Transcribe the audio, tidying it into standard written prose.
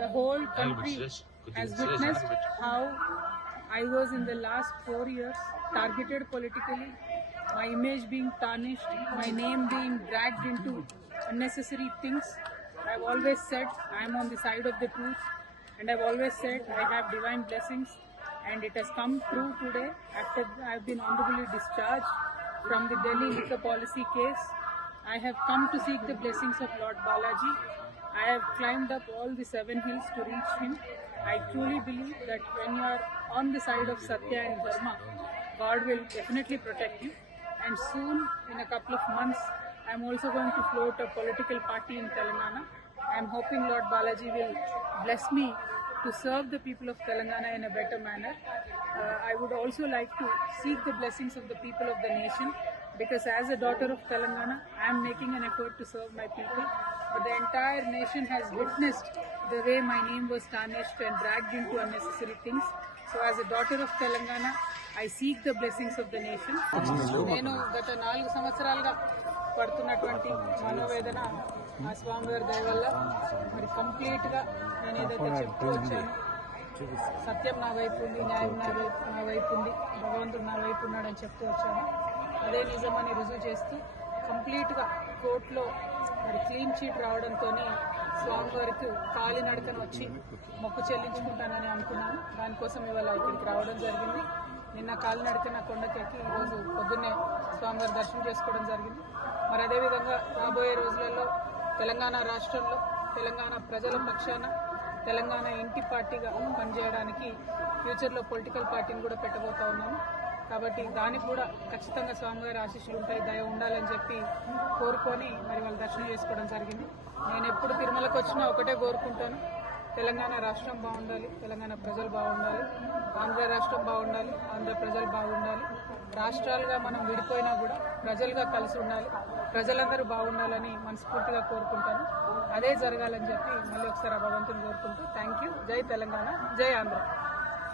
The whole country has witnessed how I was in the last 4 years targeted politically, my image being tarnished, my name being dragged into unnecessary things. I've always said I am on the side of the truth, and I've always said I have divine blessings, and it has come true today after I've been honorably discharged from the Delhi liquor policy case. I have come to seek the blessings of Lord Balaji. I have climbed up all the 7 hills to reach him. I truly believe that when you are on the side of Satya and Dharma, God will definitely protect you. And soon, in a couple of months, I am also going to float a political party in Telangana. I am hoping Lord Balaji will bless me to serve the people of Telangana in a better manner. I would also like to seek the blessings of the people of the nation, because as a daughter of Telangana, I am making an effort to serve my people. But the entire nation has witnessed the way my name was tarnished and dragged into unnecessary things. So as a daughter of Telangana, I seek the blessings of the nation. నేను గత 4 సంవత్సరాలుగా పడుతున్నటువంటి మనోవేదన ఆ స్వామివారి దయ వల్ల మరి కంప్లీట్గా నేను ఏదైతే చెప్తూ వచ్చాను, సత్యం నా వైపు ఉంది, న్యాయం నా వైపు ఉంది, భగవంతుడు నా వైపు ఉన్నాడని చెప్తూ వచ్చాను. అదే నిజమని రుజువు చేస్తూ కంప్లీట్గా కోర్టులో మరి క్లీన్ చీట్ రావడంతోనే స్వామివారికి కాలినడకన వచ్చి మొక్కు చెల్లించుకుంటానని అనుకున్నాను. దానికోసం ఇవాళ ఇక్కడికి రావడం జరిగింది. నిన్న కాలినడకన కొండకెక్కి ఈరోజు పొద్దున్నే స్వామివారి దర్శనం చేసుకోవడం జరిగింది. మరి అదేవిధంగా రాబోయే రోజులలో తెలంగాణ రాష్ట్రంలో తెలంగాణ ప్రజల పక్షాన తెలంగాణ ఇంటి పార్టీగా పనిచేయడానికి ఫ్యూచర్లో పొలిటికల్ పార్టీని కూడా పెట్టబోతా ఉన్నాను. కాబట్టి దానికి కూడా ఖచ్చితంగా స్వామివారి ఆశీస్సులు ఉంటాయి, దయ ఉండాలని చెప్పి కోరుకొని మరి వాళ్ళు దర్శనం చేసుకోవడం జరిగింది. నేను ఎప్పుడు తిరుమలకు వచ్చినా ఒకటే కోరుకుంటాను, తెలంగాణ రాష్ట్రం బాగుండాలి, తెలంగాణ ప్రజలు బాగుండాలి, ఆంధ్ర రాష్ట్రం బాగుండాలి, ఆంధ్ర ప్రజలు బాగుండాలి. రాష్ట్రాలుగా మనం విడిపోయినా కూడా ప్రజలుగా కలిసి ఉండాలి, ప్రజలందరూ బాగుండాలని మనస్ఫూర్తిగా కోరుకుంటాను. అదే జరగాలని చెప్పి మళ్ళీ ఒకసారి భగవంతుని కోరుకుంటూ థ్యాంక్ యూ. జై తెలంగాణ, జై ఆంధ్ర.